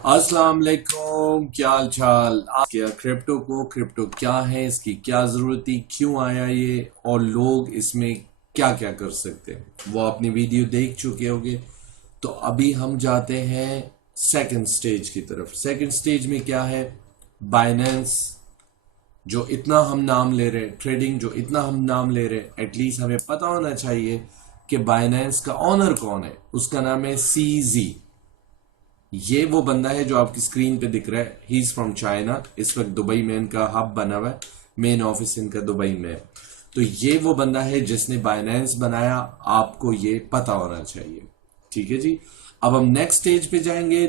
अस्सलाम वालेकुम, क्या हाल चाल। क्या क्रिप्टो क्या है, इसकी क्या जरूरत थी, क्यों आया ये, और लोग इसमें क्या क्या कर सकते हैं, वो अपनी वीडियो देख चुके होंगे। तो अभी हम जाते हैं सेकंड स्टेज की तरफ। सेकंड स्टेज में क्या है? बाइनेंस, जो इतना हम नाम ले रहे हैं, ट्रेडिंग जो इतना हम नाम ले रहे हैं, एटलीस्ट हमें पता होना चाहिए कि बाइनेंस का ऑनर कौन है। उसका नाम है सीजी। ये वो बंदा है जो आपकी स्क्रीन पे दिख रहा है। He is from China. इस वक्त दुबई में इनका हब बना हुआ है, मेन ऑफिस इनका दुबई में है। तो ये वो बंदा है जिसने बाइनेंस बनाया। आपको ये पता होना चाहिए, ठीक है जी। अब हम नेक्स्ट स्टेज पे जाएंगे,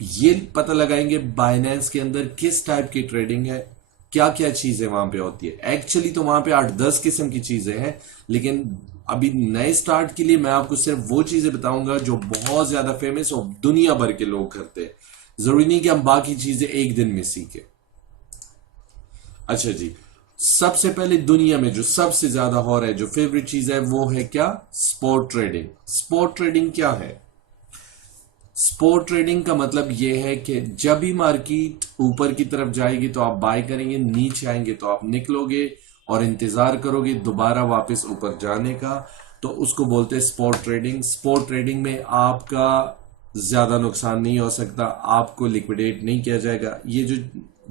ये पता लगाएंगे बाइनेंस के अंदर किस टाइप की ट्रेडिंग है, क्या क्या चीजें वहां पे होती है। एक्चुअली तो वहां पे 8-10 किस्म की चीजें हैं, लेकिन अभी नए स्टार्ट के लिए मैं आपको सिर्फ वो चीजें बताऊंगा जो बहुत ज्यादा फेमस और दुनिया भर के लोग करते हैं। जरूरी नहीं कि हम बाकी चीजें एक दिन में सीखें। अच्छा जी, सबसे पहले दुनिया में जो सबसे ज्यादा हो रहा है, जो फेवरेट चीज है, वो है क्या? Spot trading. स्पॉट ट्रेडिंग क्या है? स्पॉट ट्रेडिंग का मतलब यह है कि जब भी मार्केट ऊपर की तरफ जाएगी तो आप बाय करेंगे, नीचे आएंगे तो आप निकलोगे और इंतजार करोगे दोबारा वापस ऊपर जाने का। तो उसको बोलते हैं स्पॉट ट्रेडिंग। स्पॉट ट्रेडिंग में आपका ज्यादा नुकसान नहीं हो सकता, आपको लिक्विडेट नहीं किया जाएगा। ये जो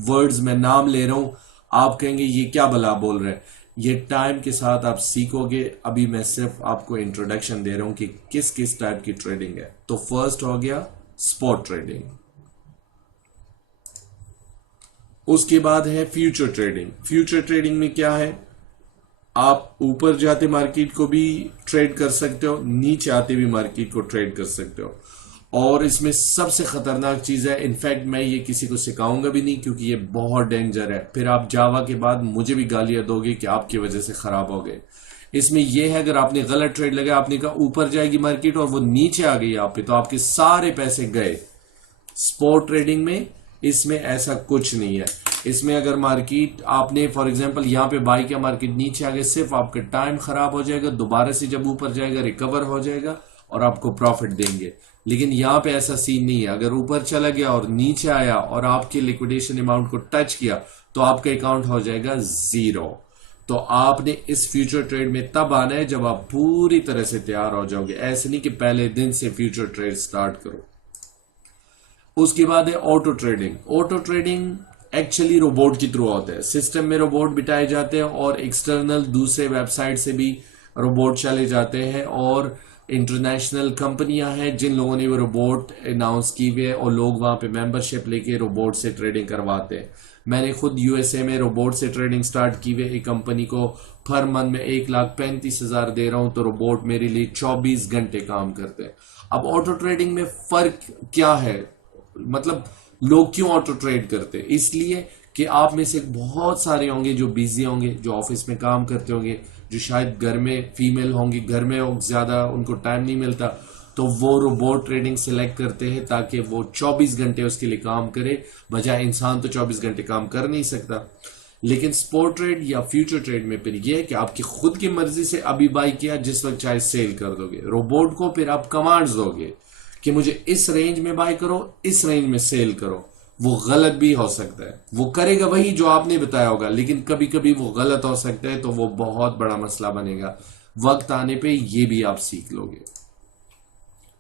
वर्ड्स मैं नाम ले रहा हूं, आप कहेंगे ये क्या भला बोल रहे हैं। ये टाइम के साथ आप सीखोगे। अभी मैं सिर्फ आपको इंट्रोडक्शन दे रहा हूं कि किस किस टाइप की ट्रेडिंग है। तो फर्स्ट हो गया स्पॉट ट्रेडिंग। उसके बाद है फ्यूचर ट्रेडिंग। फ्यूचर ट्रेडिंग में क्या है? आप ऊपर जाते मार्केट को भी ट्रेड कर सकते हो, नीचे आते भी मार्केट को ट्रेड कर सकते हो। और इसमें सबसे खतरनाक चीज है, इनफैक्ट मैं ये किसी को सिखाऊंगा भी नहीं क्योंकि ये बहुत डेंजर है। फिर आप जावा के बाद मुझे भी गालियां दोगे कि आपकी वजह से खराब हो गए। इसमें यह है, अगर आपने गलत ट्रेड लगाया, आपने कहा ऊपर जाएगी मार्केट और वो नीचे आ गई आप पे, तो आपके सारे पैसे गए। स्पॉट ट्रेडिंग में इसमें ऐसा कुछ नहीं है। इसमें अगर मार्केट आपने फॉर एग्जांपल यहां पे बाई किया, मार्केट नीचे आ गए, सिर्फ आपका टाइम खराब हो जाएगा। दोबारा से जब ऊपर जाएगा रिकवर हो जाएगा और आपको प्रॉफिट देंगे। लेकिन यहां पे ऐसा सीन नहीं है। अगर ऊपर चला गया और नीचे आया और आपके लिक्विडेशन अमाउंट को टच किया तो आपका अकाउंट हो जाएगा जीरो। तो आपने इस फ्यूचर ट्रेड में तब आना है जब आप पूरी तरह से तैयार हो जाओगे। ऐसे नहीं कि पहले दिन से फ्यूचर ट्रेड स्टार्ट करो। उसके बाद है auto trading. Auto trading actually robot के थ्रू होता है। सिस्टम में रोबोट बिठाए जाते हैं और एक्सटर्नल दूसरे वेबसाइट से भी रोबोट चले जाते हैं, और इंटरनेशनल कंपनियां हैं जिन लोगों ने वो रोबोट अनाउंस की हुई है, और लोग वहां पे मेंबरशिप लेके रोबोट से ट्रेडिंग करवाते हैं। मैंने खुद यूएसए में रोबोट से ट्रेडिंग स्टार्ट की हुई है। एक कंपनी को हर मंथ में 1,35,000 दे रहा हूं, तो रोबोट मेरे लिए 24 घंटे काम करते हैं। अब ऑटो ट्रेडिंग में फर्क क्या है, मतलब लोग क्यों ऑटो ट्रेड करते हैं? इसलिए कि आप में से बहुत सारे होंगे जो बिजी होंगे, जो ऑफिस में काम करते होंगे, जो शायद घर में फीमेल होंगी, घर में ज्यादा उनको टाइम नहीं मिलता, तो वो रोबोट ट्रेडिंग सिलेक्ट करते हैं ताकि वो 24 घंटे उसके लिए काम करे, बजाय इंसान तो 24 घंटे काम कर नहीं सकता। लेकिन स्पॉट ट्रेड या फ्यूचर ट्रेड में फिर यह है कि आपकी खुद की मर्जी से अभी बाई किया, जिस वक्त चाहे सेल कर दोगे। रोबोट को फिर आप कमांड्स दोगे कि मुझे इस रेंज में बाय करो, इस रेंज में सेल करो। वो गलत भी हो सकता है, वो करेगा वही जो आपने बताया होगा, लेकिन कभी कभी वो गलत हो सकता है, तो वो बहुत बड़ा मसला बनेगा। वक्त आने पे ये भी आप सीख लोगे।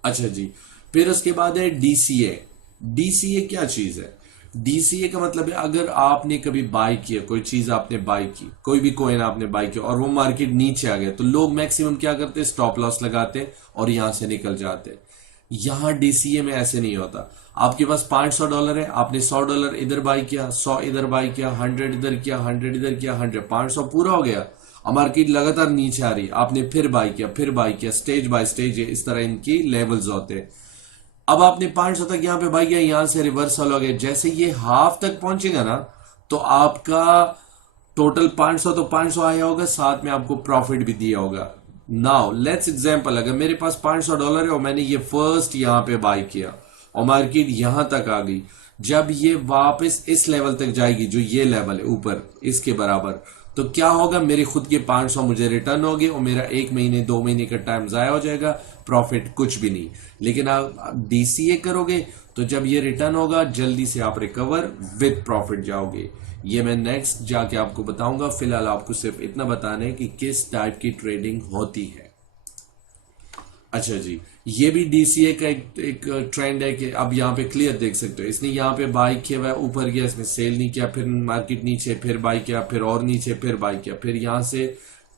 अच्छा जी, फिर उसके बाद है डीसीए। डीसीए क्या चीज है? डीसीए का मतलब है, अगर आपने कभी बाय किया, कोई चीज आपने बाय की, कोई भी कोइन आपने बाय किया और वो मार्केट नीचे आ गया, तो लोग मैक्सिमम क्या करते हैं? स्टॉप लॉस लगाते हैं और यहां से निकल जाते हैं। यहां डीसीए में ऐसे नहीं होता। आपके पास $500 है, आपने $100 इधर बाय किया, 100 इधर बाय किया, 100 इधर किया, 100 इधर किया, 100, 500 पूरा हो गया और मार्केट लगातार नीचे आ रही, आपने फिर बाय किया, फिर बाय किया, स्टेज बाय स्टेज, इस तरह इनकी लेवल्स होते हैं। अब आपने 500 तक यहां पे बाय किया, यहां से रिवर्सल हो गया। जैसे ये हाफ तक पहुंचेगा ना, तो आपका टोटल 500 तो 500 आया होगा, साथ में आपको प्रॉफिट भी दिया होगा। नाउ लेट्स एग्जांपल, अगर मेरे पास $500 है और मैंने ये फर्स्ट यहां पे बाय किया और मार्केट यहां तक आ गई, जब ये वापस इस लेवल तक जाएगी, जो ये लेवल है ऊपर इसके बराबर, तो क्या होगा? मेरे खुद के 500 मुझे रिटर्न होंगे और मेरा 1 महीने 2 महीने का टाइम जाया हो जाएगा, प्रॉफिट कुछ भी नहीं। लेकिन आप डीसीए करोगे तो जब ये रिटर्न होगा जल्दी से आप रिकवर विद प्रॉफिट जाओगे। ये मैं नेक्स्ट जाके आपको बताऊंगा, फिलहाल आपको सिर्फ इतना बताना है कि किस टाइप की ट्रेडिंग होती है। अच्छा जी, ये भी डीसीए का एक ट्रेंड है कि अब यहाँ पे क्लियर देख सकते हो, इसने यहाँ पे बाई किया हुआ है, ऊपर गया, इसने सेल नहीं किया, फिर मार्केट नीचे, फिर बाई किया, फिर और नीचे, फिर बाई किया, फिर यहाँ से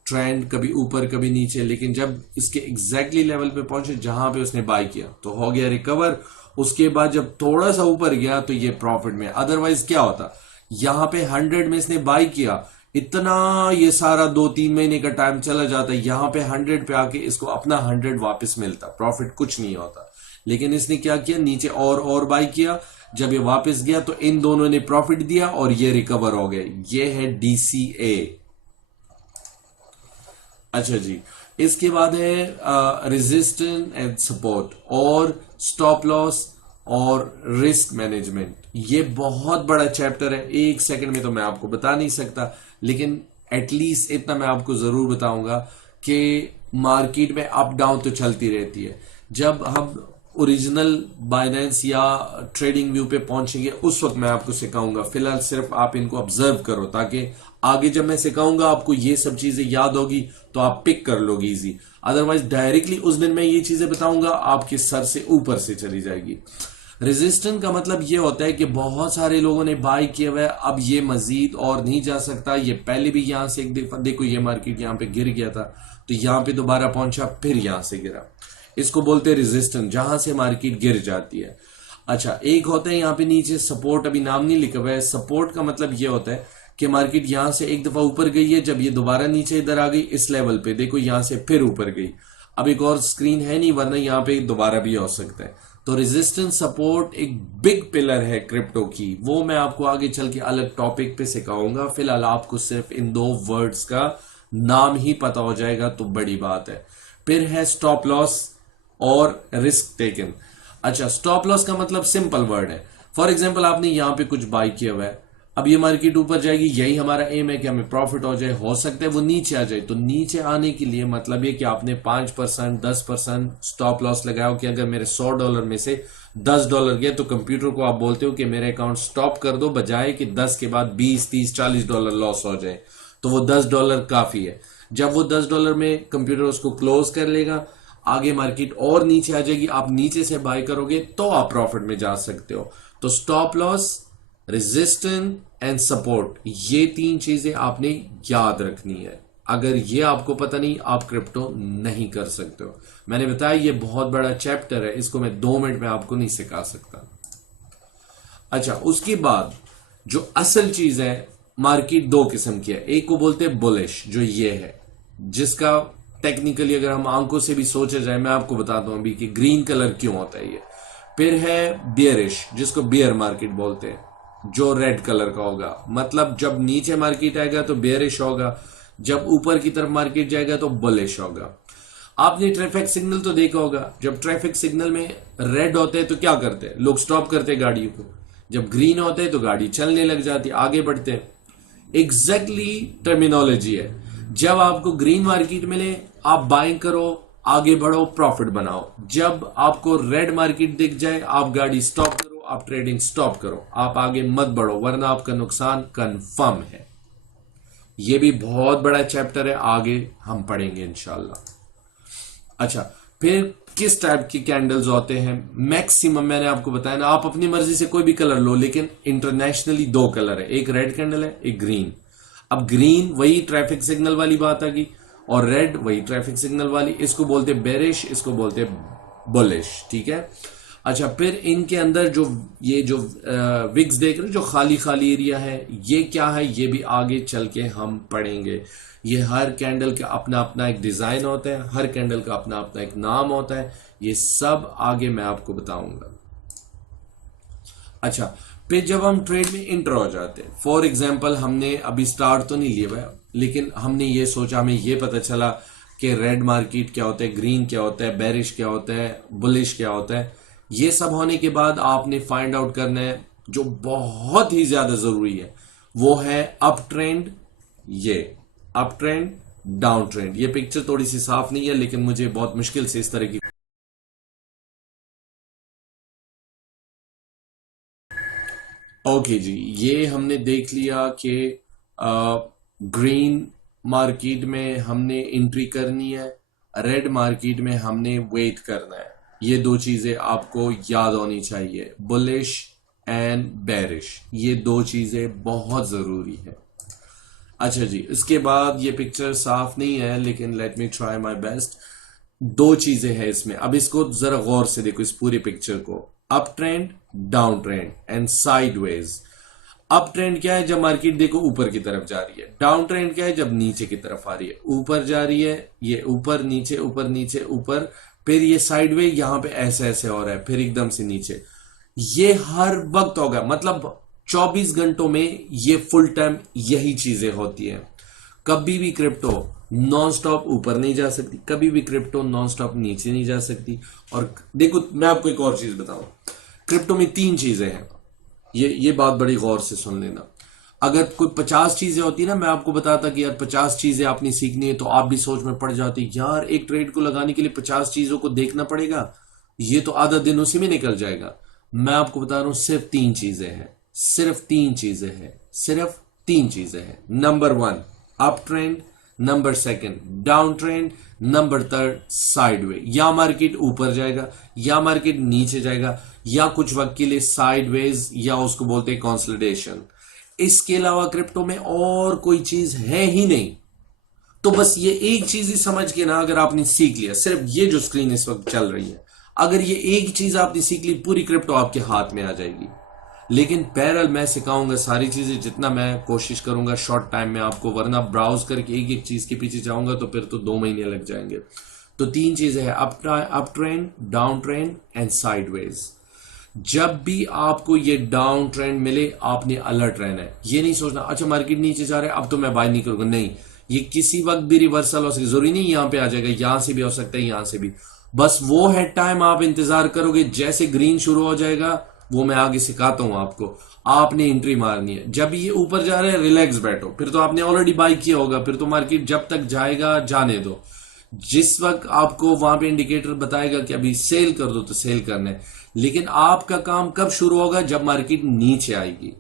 ट्रेंड कभी ऊपर कभी नीचे, लेकिन जब इसके एग्जैक्टली लेवल पे पहुंचे जहां पे उसने बाई किया तो हो गया रिकवर। उसके बाद जब थोड़ा सा ऊपर गया तो ये प्रॉफिट में। अदरवाइज क्या होता, यहाँ पे 100 में इसने बाई किया, इतना ये सारा 2-3 महीने का टाइम चला जाता, यहाँ पे 100 पे आके इसको अपना 100 वापस मिलता, प्रॉफिट कुछ नहीं होता। लेकिन इसने क्या किया, नीचे और बाई किया, जब ये वापस गया तो इन दोनों ने प्रॉफिट दिया और ये रिकवर हो गए। ये है डीसीए। अच्छा जी, इसके बाद है रेजिस्टेंस एंड सपोर्ट और स्टॉप लॉस और रिस्क मैनेजमेंट। ये बहुत बड़ा चैप्टर है, एक सेकंड में तो मैं आपको बता नहीं सकता, लेकिन एटलीस्ट इतना मैं आपको जरूर बताऊंगा कि मार्केट में अप डाउन तो चलती रहती है। जब हम ओरिजिनल बाइनेंस या ट्रेडिंग व्यू पे पहुंचेंगे उस वक्त मैं आपको सिखाऊंगा। फिलहाल सिर्फ आप इनको ऑब्जर्व करो, ताकि आगे जब मैं सिखाऊंगा आपको ये सब चीजें याद होगी तो आप पिक कर लोगे इजी। अदरवाइज डायरेक्टली उस दिन मैं ये चीजें बताऊंगा आपके सर से ऊपर से चली जाएगी। रेजिस्टेंस का मतलब ये होता है कि बहुत सारे लोगों ने बाय किया हुआ है, अब ये मजीद और नहीं जा सकता, ये पहले भी यहां से एक दफा देखो ये मार्केट यहां पे गिर गया था तो यहां पे दोबारा पहुंचा, फिर यहां से गिरा, इसको बोलते हैं रेजिस्टेंस, जहां से मार्केट गिर जाती है। अच्छा, एक होता है यहाँ पे नीचे सपोर्ट, अभी नाम नहीं लिखा हुआ है। सपोर्ट का मतलब ये होता है कि मार्केट यहां से एक दफा ऊपर गई है, जब ये दोबारा नीचे इधर आ गई इस लेवल पे, देखो यहां से फिर ऊपर गई, अब एक और स्क्रीन है नहीं, वरना यहां पे दोबारा भी हो सकता है। तो रेजिस्टेंस सपोर्ट एक बिग पिलर है क्रिप्टो की, वो मैं आपको आगे चल के अलग टॉपिक पे सिखाऊंगा। फिलहाल आपको सिर्फ इन 2 वर्ड्स का नाम ही पता हो जाएगा तो बड़ी बात है। फिर है स्टॉप लॉस और रिस्क टेकन। अच्छा, स्टॉप लॉस का मतलब सिंपल वर्ड है। फॉर एग्जांपल आपने यहां पे कुछ बाय किया हुआ है, अब ये मार्केट ऊपर जाएगी, यही हमारा एम है कि हमें प्रॉफिट हो जाए, हो सकता है वो नीचे आ जाए। तो नीचे आने के लिए मतलब ये कि आपने 5% 10% स्टॉप लॉस लगाया कि अगर मेरे $100 में से $10 गया तो कंप्यूटर को आप बोलते हो कि मेरे अकाउंट स्टॉप कर दो, बजाय कि 10 के बाद $20 $30 $40 लॉस हो जाए, तो वो $10 काफी है। जब वो $10 में कंप्यूटर उसको क्लोज कर लेगा, आगे मार्केट और नीचे आ जाएगी, आप नीचे से बाय करोगे तो आप प्रॉफिट में जा सकते हो। तो stop loss, resistance and support, ये 3 चीजें आपने याद रखनी है। अगर ये आपको पता नहीं, आप क्रिप्टो नहीं कर सकते हो। मैंने बताया ये बहुत बड़ा चैप्टर है, इसको मैं 2 मिनट में आपको नहीं सिखा सकता। अच्छा, उसके बाद जो असल चीज है, मार्केट 2 किस्म की है। एक को बोलते हैं बुलिश, जो ये है, जिसका टेक्निकली अगर हम आंखों से भी सोचा जाए, मैं आपको बताता हूं अभी कि ग्रीन कलर क्यों होता है ये। फिर है बियरिश, जिसको बियर मार्केट बोलते हैं, जो रेड कलर का होगा, मतलब जब नीचे मार्केट आएगा तो बेयरिश होगा, जब ऊपर की तरफ मार्केट जाएगा तो बुलिश होगा। आपने ट्रैफिक सिग्नल तो देखा होगा, जब ट्रैफिक सिग्नल में रेड होते हैं तो क्या करते हैं लोग, स्टॉप करते हैं गाड़ियों को। जब ग्रीन होते हैं तो गाड़ी चलने लग जाती है, आगे बढ़ते हैं। एग्जैक्टली टर्मिनोलॉजी है। जब आपको ग्रीन मार्केट मिले आप बाइंग करो, आगे बढ़ो, प्रॉफिट बनाओ। जब आपको रेड मार्केट दिख जाए आप गाड़ी स्टॉप करो, आप ट्रेडिंग स्टॉप करो, आप आगे मत बढ़ो, वरना आपका नुकसान कंफर्म है। यह भी बहुत बड़ा चैप्टर है, आगे हम पढ़ेंगे इंशाल्लाह। अच्छा, फिर किस टाइप की कैंडल्स होते हैं? मैक्सिमम मैंने आपको बताया ना, आप अपनी मर्जी से कोई भी कलर लो, लेकिन इंटरनेशनली 2 कलर है, एक रेड कैंडल है, एक ग्रीन। अब ग्रीन वही ट्रैफिक सिग्नल वाली बात आ गई, और रेड वही ट्रैफिक सिग्नल वाली, इसको बोलते बेरिश, इसको बोलते बुलिश, ठीक है। अच्छा, फिर इनके अंदर जो ये जो विक्स देख रहे हो, जो खाली खाली एरिया है, ये क्या है, ये भी आगे चल के हम पढ़ेंगे। ये हर कैंडल का अपना अपना एक डिजाइन होता है, हर कैंडल का अपना अपना एक नाम होता है, ये सब आगे मैं आपको बताऊंगा। अच्छा, फिर जब हम ट्रेड में इंटर हो जाते हैं, फॉर एग्जांपल हमने अभी स्टार्ट तो नहीं लिया हुआ, लेकिन हमने ये सोचा, हमें ये पता चला कि रेड मार्केट क्या होता है, ग्रीन क्या होता है, बेरिश क्या होता है, बुलिश क्या होता है। ये सब होने के बाद आपने फाइंड आउट करना है, जो बहुत ही ज्यादा जरूरी है, वो है अप ट्रेंड, ये अप ट्रेंड, डाउन ट्रेंड। ये पिक्चर थोड़ी सी साफ नहीं है, लेकिन मुझे बहुत मुश्किल से इस तरह की ओके जी, ये हमने देख लिया कि ग्रीन मार्केट में हमने एंट्री करनी है, रेड मार्केट में हमने वेट करना है। ये दो चीजें आपको याद होनी चाहिए, बुलिश एंड बेरिश, ये दो चीजें बहुत जरूरी है। अच्छा जी, इसके बाद ये पिक्चर साफ नहीं है लेकिन let me try my best. दो चीजें हैं इसमें, अब इसको जरा गौर से देखो इस पूरी पिक्चर को। Up trend, down trend and sideways. Up trend क्या है? जब मार्केट देखो ऊपर की तरफ जा रही है। डाउन ट्रेंड क्या है? जब नीचे की तरफ आ रही है। ऊपर जा रही है, ये ऊपर नीचे ऊपर नीचे ऊपर, फिर ये साइडवे यहां पे ऐसे ऐसे हो रहा है, फिर एकदम से नीचे। ये हर वक्त होगा, मतलब 24 घंटों में ये फुल टाइम यही चीजें होती है। कभी भी क्रिप्टो नॉन स्टॉप ऊपर नहीं जा सकती, कभी भी क्रिप्टो नॉन स्टॉप नीचे नहीं जा सकती। और देखो मैं आपको एक और चीज बताऊं, क्रिप्टो में तीन चीजें हैं, ये बात बड़ी गौर से सुन लेना। अगर कोई 50 चीजें होती ना, मैं आपको बताता कि यार 50 चीजें आपने सीखनी है, तो आप भी सोच में पड़ जाती यार एक ट्रेड को लगाने के लिए 50 चीजों को देखना पड़ेगा, ये तो आधा दिन उसी में निकल जाएगा। मैं आपको बता रहा हूं सिर्फ तीन चीजें हैं, सिर्फ तीन चीजें हैं, सिर्फ तीन चीजें हैं। Number 1 up trend, number 2 down trend, number 3 sideway. या मार्केट ऊपर जाएगा या मार्केट नीचे जाएगा, या कुछ वक्त के लिए साइडवेज, या उसको बोलते हैं कंसोलिडेशन। इसके अलावा क्रिप्टो में और कोई चीज है ही नहीं। तो बस ये एक चीज ही समझ के ना, अगर आपने सीख लिया, सिर्फ ये जो स्क्रीन इस वक्त चल रही है, अगर ये एक चीज आपने सीख ली, पूरी क्रिप्टो आपके हाथ में आ जाएगी। लेकिन बहरहाल मैं सिखाऊंगा सारी चीजें, जितना मैं कोशिश करूंगा शॉर्ट टाइम में आपको, वरना ब्राउज करके एक एक चीज के पीछे जाऊंगा तो फिर तो 2 महीने लग जाएंगे। तो तीन चीजें हैं, up trend, down trend and sideways. जब भी आपको ये डाउन ट्रेंड मिले, आपने अलर्ट रहना है। ये नहीं सोचना अच्छा मार्केट नीचे जा रहा है अब तो मैं बाय नहीं करूंगा, नहीं, ये किसी वक्त भी रिवर्सल हो सकती, जरूरी नहीं यहां पे आ जाएगा, यहां से भी हो सकता है, यहां से भी। बस वो है टाइम, आप इंतजार करोगे, जैसे ग्रीन शुरू हो जाएगा, वो मैं आगे सिखाता हूं आपको, आपने एंट्री मारनी है। जब ये ऊपर जा रहा है रिलैक्स बैठो, फिर तो आपने ऑलरेडी बाय किया होगा, फिर तो मार्केट जब तक जाएगा जाने दो। जिस वक्त आपको वहां पे इंडिकेटर बताएगा कि अभी सेल कर दो, तो सेल करना है। लेकिन आपका काम कब शुरू होगा? जब मार्केट नीचे आएगी।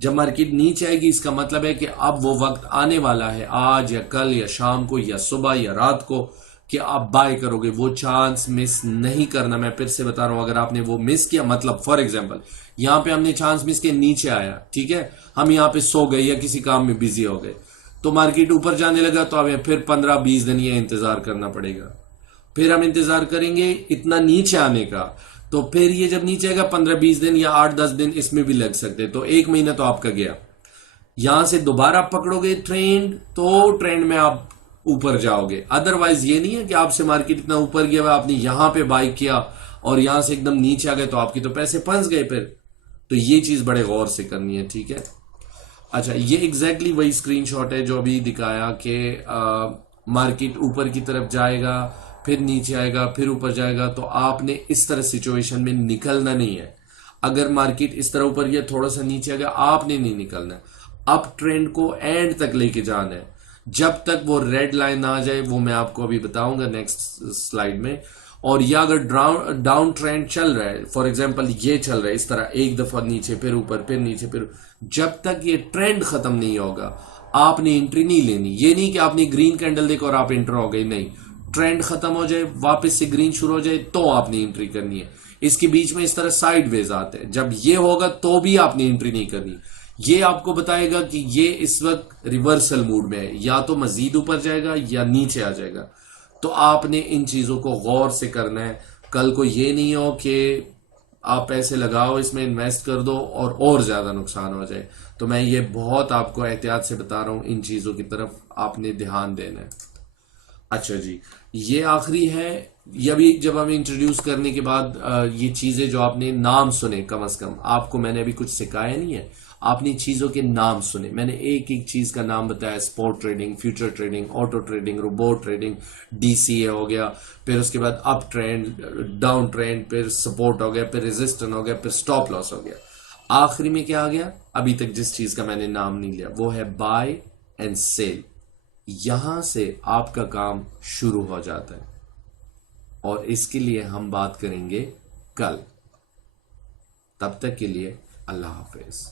जब मार्केट नीचे आएगी, इसका मतलब है कि अब वो वक्त आने वाला है, आज या कल या शाम को या सुबह या रात को, कि आप बाय करोगे। वो चांस मिस नहीं करना। मैं फिर से बता रहा हूं, अगर आपने वो मिस किया, मतलब फॉर एग्जांपल यहां पे हमने चांस मिस किया, नीचे आया, ठीक है, हम यहां पे सो गए या किसी काम में बिजी हो गए, तो मार्केट ऊपर जाने लगा, तो हमें फिर 15-20 दिन ये इंतजार करना पड़ेगा। फिर हम इंतजार करेंगे इतना नीचे आने का, तो फिर ये जब नीचे आएगा 15-20 दिन या 8-10 दिन इसमें भी लग सकते, तो 1 महीना तो आपका गया। यहां से दोबारा आप पकड़ोगे ट्रेंड, तो ट्रेंड में आप ऊपर जाओगे। अदरवाइज ये नहीं है कि आपसे मार्केट इतना ऊपर गया हुआ, आपने यहां पे बाय किया और यहां से एकदम नीचे आ गए, तो आपकी तो पैसे फंस गए फिर। तो ये चीज बड़े गौर से करनी है, ठीक है। अच्छा, ये एग्जैक्टली वही स्क्रीनशॉट है जो अभी दिखाया कि मार्केट ऊपर की तरफ जाएगा, फिर नीचे आएगा, फिर ऊपर जाएगा, तो आपने इस तरह सिचुएशन में निकलना नहीं है। अगर मार्केट इस तरह ऊपर या थोड़ा सा नीचे आ गया, आपने नहीं निकलना है। अप ट्रेंड को एंड तक लेके जाना है, जब तक वो रेड लाइन ना आ जाए, वो मैं आपको अभी बताऊंगा नेक्स्ट स्लाइड में। और या अगर डाउन ट्रेंड चल रहा है, फॉर एग्जांपल ये चल रहा है इस तरह, एक दफा नीचे फिर ऊपर फिर नीचे फिर, जब तक ये ट्रेंड खत्म नहीं होगा आपने एंट्री नहीं लेनी। ये नहीं कि आपने ग्रीन कैंडल देखा और आप एंटर हो गए, नहीं, ट्रेंड खत्म हो जाए, वापस से ग्रीन शुरू हो जाए, तो आपने एंट्री करनी है। इसके बीच में इस तरह साइडवेज आते हैं, जब ये होगा तो भी आपने एंट्री नहीं करनी। ये आपको बताएगा कि ये इस वक्त रिवर्सल मूड में है, या तो मजीद ऊपर जाएगा या नीचे आ जाएगा। तो आपने इन चीजों को गौर से करना है। कल को ये नहीं हो कि आप पैसे लगाओ इसमें, इन्वेस्ट कर दो और ज्यादा नुकसान हो जाए। तो मैं ये बहुत आपको एहतियात से बता रहा हूं, इन चीजों की तरफ आपने ध्यान देना है। अच्छा जी, ये आखिरी है। ये अभी जब हमें इंट्रोड्यूस करने के बाद ये चीजें जो आपने नाम सुने, कम से कम आपको मैंने अभी कुछ सिखाया नहीं है, आपने चीजों के नाम सुने। मैंने एक एक चीज का नाम बताया, spot trading, future trading, auto trading, robot trading, DCA हो गया, फिर उसके बाद अप ट्रेंड, डाउन ट्रेंड, फिर सपोर्ट हो गया, फिर रेजिस्टेंस हो गया, फिर स्टॉप लॉस हो गया। आखिरी में क्या आ गया? अभी तक जिस चीज का मैंने नाम नहीं लिया, वो है बाय एंड सेल। यहां से आपका काम शुरू हो जाता है, और इसके लिए हम बात करेंगे कल। तब तक के लिए अल्लाह हाफिज।